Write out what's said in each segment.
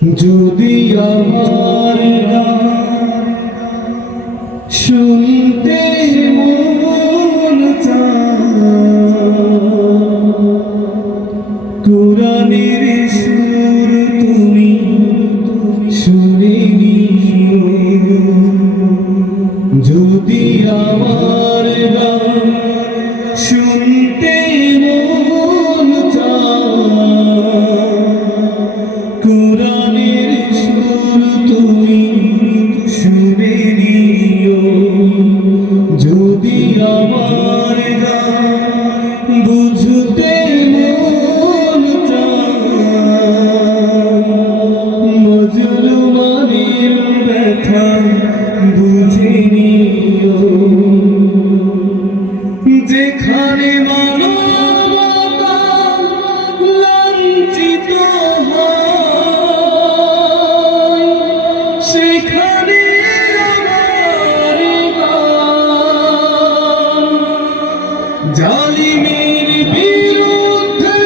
যদি আমার গান শুনতে মন চায়, কোরআনের সুর তুমি শুনে নিও। যদি আমার গান শুনতে মন চায়, কোরআনের সুর তুমি শুনে নিও। যদি আমার গান বুঝতে মন চায়, মজলুমানের ব্যথা বুঝে নিও। যেখানে মানবতা লাঞ্ছিত হয়, সেখানে আমার গান জালিমের বিরুদ্ধে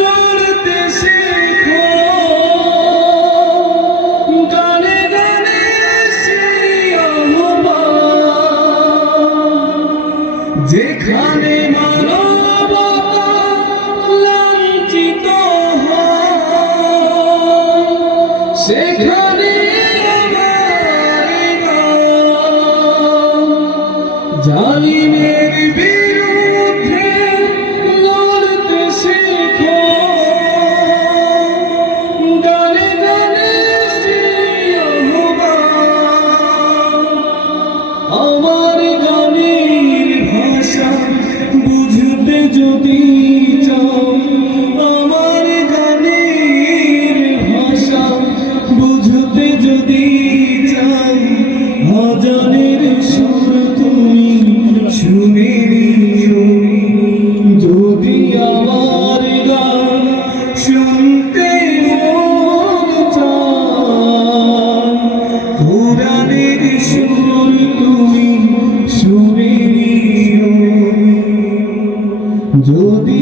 লড়তে শেখো। গানে গানে সেই আহ্বান, যেখানে মানবতা লাঞ্ছিত হয়, সেখানে আমার গান জালিমের বিরুদ্ধে লড়তে শেখো। গানে গানে সেই আহ্বান, আমার গানের ভাষা বুঝতে যদি চাও, আমার গানের ভাষা বুঝতে যদি চাও, হাজারের সুর তুমি শুনে নিও। যদি আমার গান শুনতে মন চায়, কোরআনের সুর তুমি শুনে নিও। যদি